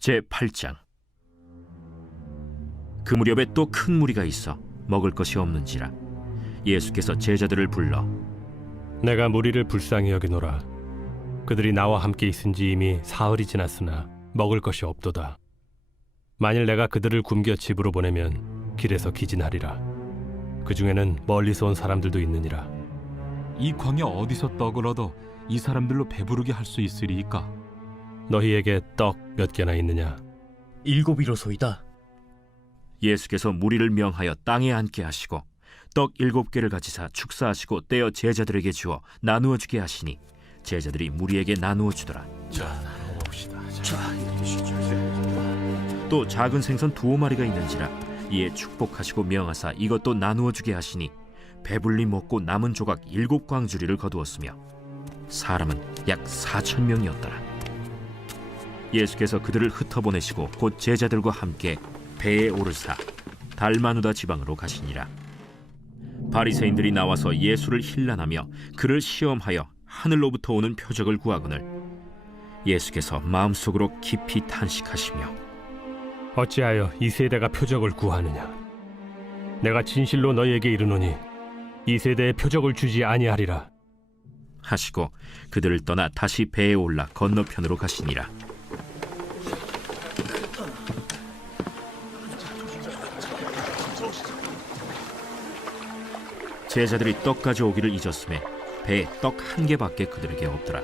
제8장. 그 무렵에 또 큰 무리가 있어 먹을 것이 없는지라 예수께서 제자들을 불러 내가 무리를 불쌍히 여기노라. 그들이 나와 함께 있은지 이미 사흘이 지났으나 먹을 것이 없도다. 만일 내가 그들을 굶겨 집으로 보내면 길에서 기진하리라. 그 중에는 멀리서 온 사람들도 있느니라. 이 광야 어디서 떡을 얻어 이 사람들로 배부르게 할 수 있으리이까? 너희에게 떡 몇 개나 있느냐? 7이로소이다. 예수께서 무리를 명하여 땅에 앉게 하시고 떡 7개를 가지사 축사하시고 떼어 제자들에게 주어 나누어 주게 하시니 제자들이 무리에게 나누어 주더라. 또 작은 생선 2마리가 있는지라 이에 축복하시고 명하사 이것도 나누어 주게 하시니 배불리 먹고 남은 조각 7광주리를 거두었으며 사람은 약 4,000명이었더라. 예수께서 그들을 흩어보내시고 곧 제자들과 함께 배에 오르사 달마누다 지방으로 가시니라. 바리새인들이 나와서 예수를 힐난하며 그를 시험하여 하늘로부터 오는 표적을 구하거늘 예수께서 마음속으로 깊이 탄식하시며 어찌하여 이 세대가 표적을 구하느냐? 내가 진실로 너희에게 이르노니 이 세대에 표적을 주지 아니하리라. 하시고 그들을 떠나 다시 배에 올라 건너편으로 가시니라. 제자들이 떡 가져오기를 잊었음에 배에 떡 1개밖에 그들에게 없더라.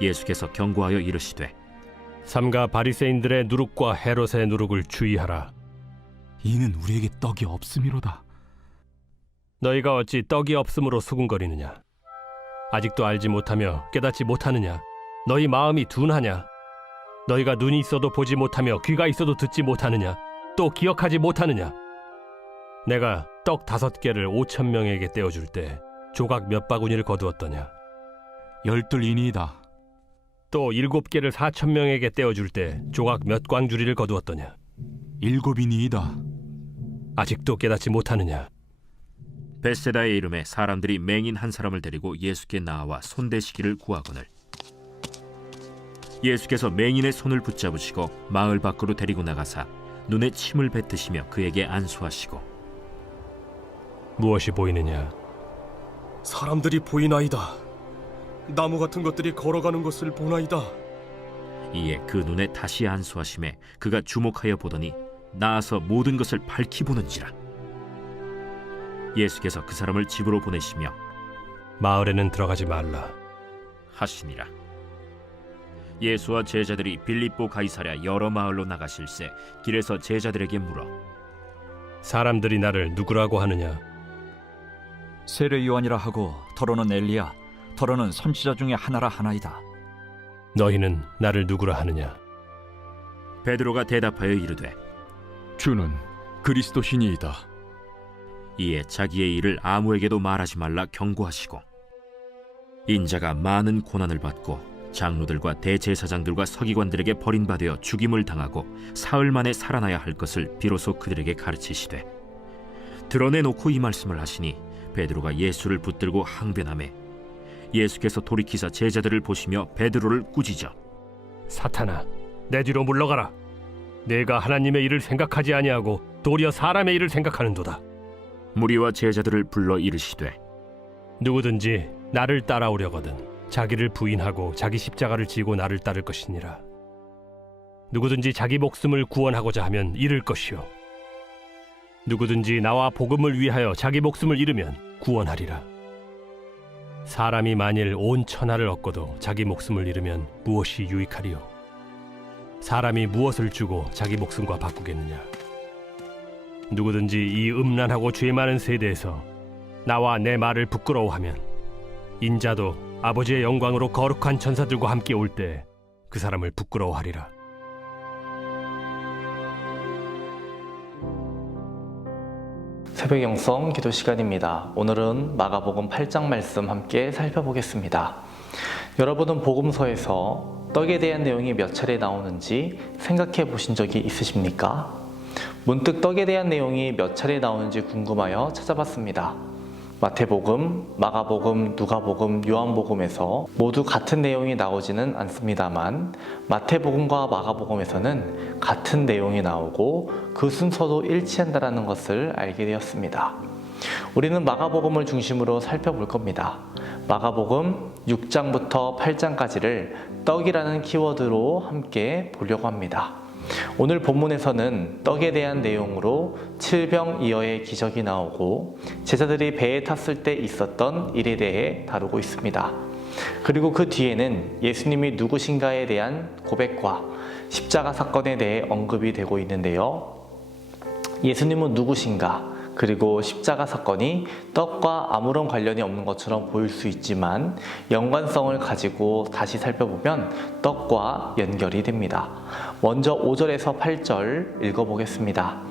예수께서 경고하여 이르시되 삼가 바리새인들의 누룩과 헤롯의 누룩을 주의하라. 이는 우리에게 떡이 없음이로다. 너희가 어찌 떡이 없음으로 수군거리느냐? 아직도 알지 못하며 깨닫지 못하느냐? 너희 마음이 둔하냐? 너희가 눈이 있어도 보지 못하며 귀가 있어도 듣지 못하느냐? 또 기억하지 못하느냐? 내가 떡 5개를 5,000명에게 떼어줄 때 조각 몇 바구니를 거두었더냐? 12이니이다. 또 7개를 4,000명에게 떼어줄 때 조각 몇 광주리를 거두었더냐? 7이니이다. 아직도 깨닫지 못하느냐? 벳세다의 이름에 사람들이 맹인 한 사람을 데리고 예수께 나와 손대시기를 구하거늘 예수께서 맹인의 손을 붙잡으시고 마을 밖으로 데리고 나가사 눈에 침을 뱉으시며 그에게 안수하시고 무엇이 보이느냐? 사람들이 보이나이다. 나무 같은 것들이 걸어가는 것을 보나이다. 이에 그 눈에 다시 안수하심에 그가 주목하여 보더니 나아서 모든 것을 밝히 보는지라. 예수께서 그 사람을 집으로 보내시며 마을에는 들어가지 말라 하시니라. 예수와 제자들이 빌립보 가이사랴 여러 마을로 나가실새 길에서 제자들에게 물어 사람들이 나를 누구라고 하느냐? 세례 요한이라 하고 더러는 엘리야, 더러는 선지자 중에 하나라 하나이다. 너희는 나를 누구라 하느냐? 베드로가 대답하여 이르되 주는 그리스도시니이다. 이에 자기의 일을 아무에게도 말하지 말라 경고하시고 인자가 많은 고난을 받고 장로들과 대제사장들과 서기관들에게 버림받아 죽임을 당하고 사흘 만에 살아나야 할 것을 비로소 그들에게 가르치시되 드러내놓고 이 말씀을 하시니 베드로가 예수를 붙들고 항변하매 예수께서 돌이키사 제자들을 보시며 베드로를 꾸짖어 사탄아, 내 뒤로 물러가라. 내가 하나님의 일을 생각하지 아니하고 도리어 사람의 일을 생각하는도다. 무리와 제자들을 불러 이르시되 누구든지 나를 따라오려거든 자기를 부인하고 자기 십자가를 지고 나를 따를 것이니라. 누구든지 자기 목숨을 구원하고자 하면 잃을 것이요 누구든지 나와 복음을 위하여 자기 목숨을 잃으면 구원하리라. 사람이 만일 온 천하를 얻고도 자기 목숨을 잃으면 무엇이 유익하리요? 사람이 무엇을 주고 자기 목숨과 바꾸겠느냐? 누구든지 이 음란하고 죄 많은 세대에서 나와 내 말을 부끄러워하면 인자도 아버지의 영광으로 거룩한 천사들과 함께 올 때 그 사람을 부끄러워하리라. 새벽 영성 기도 시간입니다. 오늘은 마가복음 8장 말씀 함께 살펴보겠습니다. 여러분은 복음서에서 떡에 대한 내용이 몇 차례 나오는지 생각해 보신 적이 있으십니까? 문득 떡에 대한 내용이 몇 차례 나오는지 궁금하여 찾아봤습니다. 마태복음, 마가복음, 누가복음, 요한복음에서 모두 같은 내용이 나오지는 않습니다만 마태복음과 마가복음에서는 같은 내용이 나오고 그 순서도 일치한다는 것을 알게 되었습니다. 우리는 마가복음을 중심으로 살펴볼 겁니다. 마가복음 6장부터 8장까지를 떡이라는 키워드로 함께 보려고 합니다. 오늘 본문에서는 떡에 대한 내용으로 칠병이어의 기적이 나오고 제자들이 배에 탔을 때 있었던 일에 대해 다루고 있습니다. 그리고 그 뒤에는 예수님이 누구신가에 대한 고백과 십자가 사건에 대해 언급이 되고 있는데요. 예수님은 누구신가? 그리고 십자가 사건이 떡과 아무런 관련이 없는 것처럼 보일 수 있지만 연관성을 가지고 다시 살펴보면 떡과 연결이 됩니다. 먼저 5절에서 8절 읽어보겠습니다.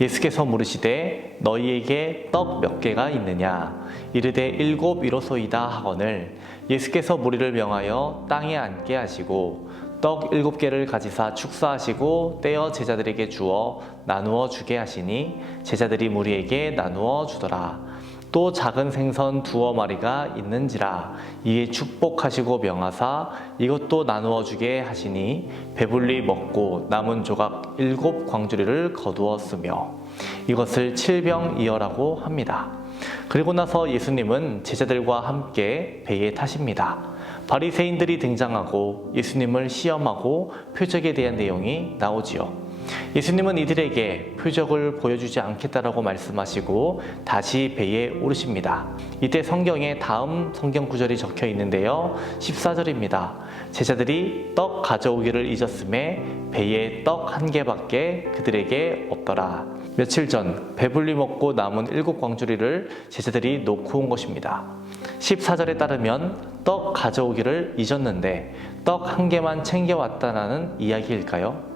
예수께서 물으시되 너희에게 떡 몇 개가 있느냐? 이르되 7 이로소이다 하거늘 예수께서 무리를 명하여 땅에 앉게 하시고 떡 7개를 가지사 축사하시고 떼어 제자들에게 주어 나누어 주게 하시니 제자들이 무리에게 나누어 주더라. 또 작은 생선 2마리가 있는지라 이에 축복하시고 명하사 이것도 나누어 주게 하시니 배불리 먹고 남은 조각 7 광주리를 거두었으며 이것을 칠병이어라고 합니다. 그리고 나서 예수님은 제자들과 함께 배에 타십니다. 바리새인들이 등장하고 예수님을 시험하고 표적에 대한 내용이 나오지요. 예수님은 이들에게 표적을 보여주지 않겠다라고 말씀하시고 다시 배에 오르십니다. 이때 성경에 다음 성경 구절이 적혀 있는데요. 14절입니다. 제자들이 떡 가져오기를 잊었음에 배에 떡 1개밖에 그들에게 없더라. 며칠 전 배불리 먹고 남은 7 광주리를 제자들이 놓고 온 것입니다. 14절에 따르면 떡 가져오기를 잊었는데 떡 1개만 챙겨왔다라는 이야기일까요?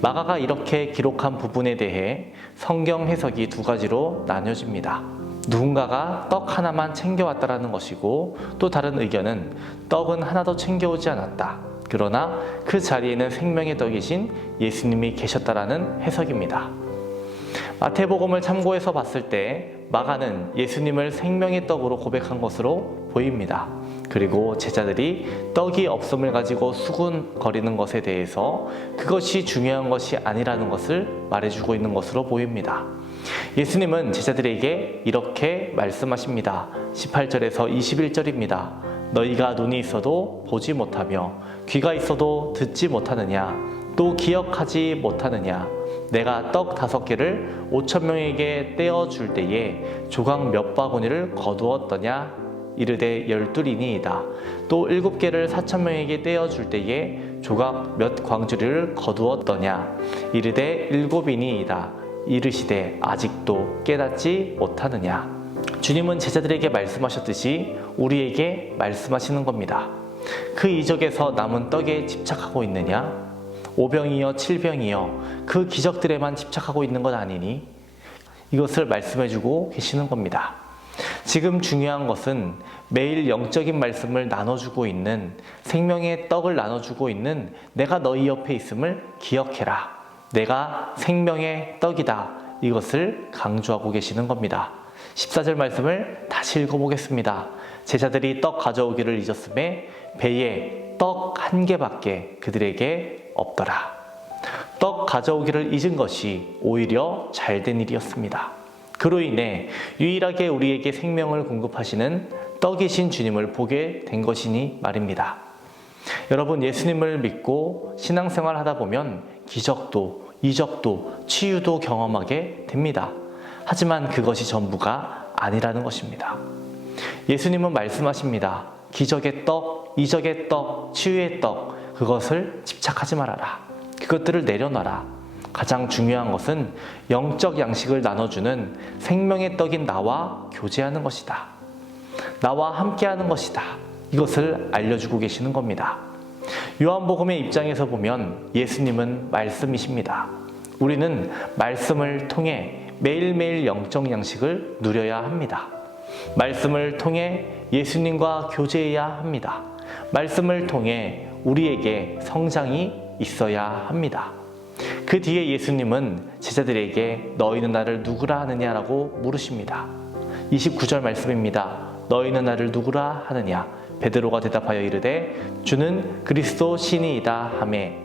마가가 이렇게 기록한 부분에 대해 성경 해석이 2가지로 나뉘어집니다. 누군가가 떡 하나만 챙겨왔다라는 것이고 또 다른 의견은 떡은 하나도 챙겨오지 않았다. 그러나 그 자리에는 생명의 떡이신 예수님이 계셨다라는 해석입니다. 마태복음을 참고해서 봤을 때 마가는 예수님을 생명의 떡으로 고백한 것으로 보입니다. 그리고 제자들이 떡이 없음을 가지고 수군거리는 것에 대해서 그것이 중요한 것이 아니라는 것을 말해주고 있는 것으로 보입니다. 예수님은 제자들에게 이렇게 말씀하십니다. 18절에서 21절입니다. 너희가 눈이 있어도 보지 못하며 귀가 있어도 듣지 못하느냐? 또 기억하지 못하느냐? 내가 떡 5개를 5,000명에게 떼어줄 때에 조각 몇 바구니를 거두었더냐? 이르되 12이니이다. 또 7개를 4,000명에게 떼어줄 때에 조각 몇 광주리를 거두었더냐? 이르되 7이니이다. 이르시되 아직도 깨닫지 못하느냐? 주님은 제자들에게 말씀하셨듯이 우리에게 말씀하시는 겁니다. 그 이적에서 남은 떡에 집착하고 있느냐? 5병이여 7병이여 그 기적들에만 집착하고 있는 것 아니니? 이것을 말씀해주고 계시는 겁니다. 지금 중요한 것은 매일 영적인 말씀을 나눠주고 있는 생명의 떡을 나눠주고 있는 내가 너희 옆에 있음을 기억해라. 내가 생명의 떡이다. 이것을 강조하고 계시는 겁니다. 14절 말씀을 다시 읽어보겠습니다. 제자들이 떡 가져오기를 잊었음에 배에 떡 1개밖에 그들에게 없더라. 떡 가져오기를 잊은 것이 오히려 잘된 일이었습니다. 그로 인해 유일하게 우리에게 생명을 공급하시는 떡이신 주님을 보게 된 것이니 말입니다. 여러분, 예수님을 믿고 신앙생활 하다 보면 기적도 이적도 치유도 경험하게 됩니다. 하지만 그것이 전부가 아니라는 것입니다. 예수님은 말씀하십니다. 기적의 떡, 이적의 떡, 치유의 떡, 그것을 집착하지 말아라. 그것들을 내려놔라. 가장 중요한 것은 영적 양식을 나눠주는 생명의 떡인 나와 교제하는 것이다. 나와 함께하는 것이다. 이것을 알려주고 계시는 겁니다. 요한복음의 입장에서 보면 예수님은 말씀이십니다. 우리는 말씀을 통해 매일매일 영적 양식을 누려야 합니다. 말씀을 통해 예수님과 교제해야 합니다. 말씀을 통해 우리에게 성장이 있어야 합니다. 그 뒤에 예수님은 제자들에게 너희는 나를 누구라 하느냐라고 물으십니다. 29절 말씀입니다. 너희는 나를 누구라 하느냐? 베드로가 대답하여 이르되 주는 그리스도 신이이다 하매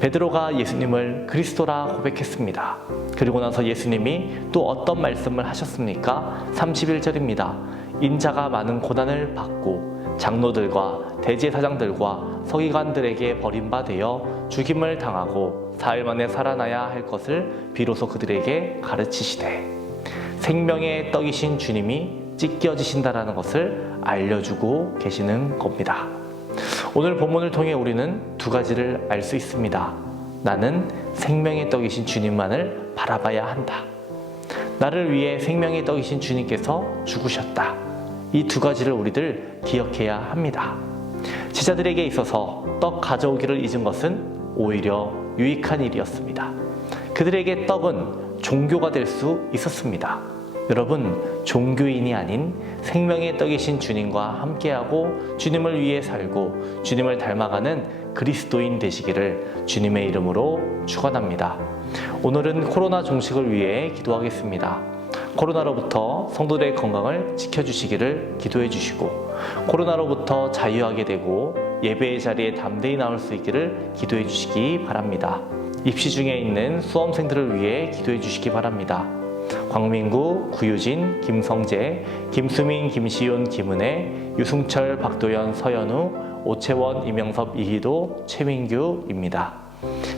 베드로가 예수님을 그리스도라 고백했습니다. 그리고 나서 예수님이 또 어떤 말씀을 하셨습니까? 31절입니다. 인자가 많은 고난을 받고 장로들과 대제사장들과 서기관들에게 버림받아 죽임을 당하고 사흘 만에 살아나야 할 것을 비로소 그들에게 가르치시되 생명의 떡이신 주님이 찢겨지신다라는 것을 알려주고 계시는 겁니다. 오늘 본문을 통해 우리는 두 가지를 알 수 있습니다. 나는 생명의 떡이신 주님만을 바라봐야 한다. 나를 위해 생명의 떡이신 주님께서 죽으셨다. 이 두 가지를 우리들 기억해야 합니다. 제자들에게 있어서 떡 가져오기를 잊은 것은 오히려 유익한 일이었습니다. 그들에게 떡은 종교가 될 수 있었습니다. 여러분, 종교인이 아닌 생명의 떡이신 주님과 함께하고 주님을 위해 살고 주님을 닮아가는 그리스도인 되시기를 주님의 이름으로 축원합니다. 오늘은 코로나 종식을 위해 기도하겠습니다. 코로나로부터 성도들의 건강을 지켜주시기를 기도해 주시고 코로나로부터 자유하게 되고 예배의 자리에 담대히 나올 수 있기를 기도해 주시기 바랍니다. 입시 중에 있는 수험생들을 위해 기도해 주시기 바랍니다. 광민구, 구유진, 김성재, 김수민, 김시윤, 김은혜, 유승철, 박도연, 서연우, 오채원, 이명섭, 이희도, 최민규입니다.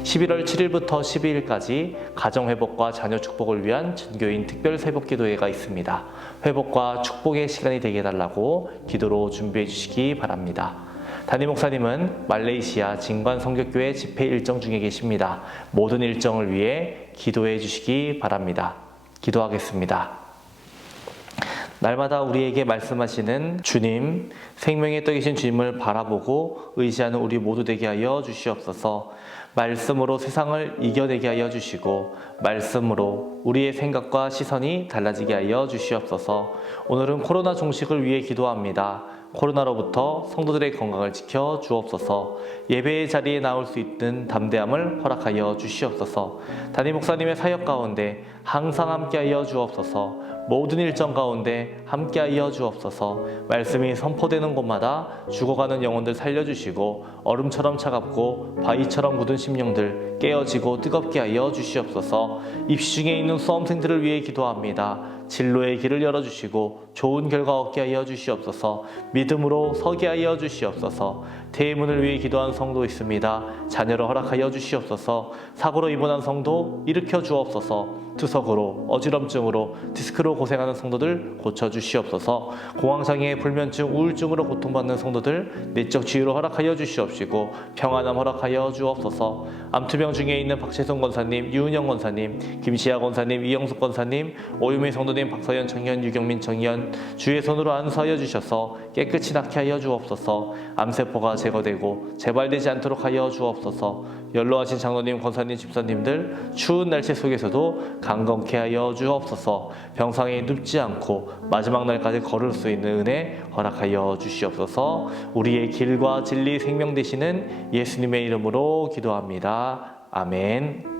11월 7일부터 12일까지 가정회복과 자녀 축복을 위한 전교인 특별 새벽기도회가 있습니다. 회복과 축복의 시간이 되게 해달라고 기도로 준비해 주시기 바랍니다. 담임 목사님은 말레이시아 진관 성격교회 집회 일정 중에 계십니다. 모든 일정을 위해 기도해 주시기 바랍니다. 기도하겠습니다. 날마다 우리에게 말씀하시는 주님, 생명의 떡이신 주님을 바라보고 의지하는 우리 모두 되게 하여 주시옵소서. 말씀으로 세상을 이겨내게 하여 주시고 말씀으로 우리의 생각과 시선이 달라지게 하여 주시옵소서. 오늘은 코로나 종식을 위해 기도합니다. 코로나로부터 성도들의 건강을 지켜 주옵소서. 예배의 자리에 나올 수 있는 담대함을 허락하여 주시옵소서. 담임 목사님의 사역 가운데 항상 함께하여 주옵소서. 모든 일정 가운데 함께하여 주옵소서. 말씀이 선포되는 곳마다 죽어가는 영혼들 살려주시고 얼음처럼 차갑고 바위처럼 굳은 심령들 깨어지고 뜨겁게 하여 주시옵소서. 입시 중에 있는 수험생들을 위해 기도합니다. 진로의 길을 열어주시고 좋은 결과 얻게 하여 주시옵소서. 믿음으로 서게 하여 주시옵소서. 대문을 위해 기도한 성도 있습니다. 자녀를 허락하여 주시옵소서. 사고로 입원한 성도 일으켜 주옵소서. 투석으로, 어지럼증으로, 디스크로 고생하는 성도들 고쳐주시옵소서. 공황장애, 불면증, 우울증으로 고통받는 성도들 내적 치유로 허락하여 주시옵시고 평안함 허락하여 주옵소서. 암투병 중에 있는 박채성 권사님, 유은영 권사님, 김시아 권사님, 이영숙 권사님, 오유미 성도님, 박서연, 정현, 유경민, 정현 주의 손으로 안수하여 주셔서 깨끗이 낫게 하여 주옵소서. 암세포가 제거되고 재발되지 않도록 하여 주옵소서. 연로하신 장로님, 권사님, 집사님들 추운 날씨 속에서도 강건케 하여 주옵소서. 병상에 눕지 않고 마지막 날까지 걸을 수 있는 은혜 허락하여 주시옵소서. 우리의 길과 진리 생명 되시는 예수님의 이름으로 기도합니다. 아멘.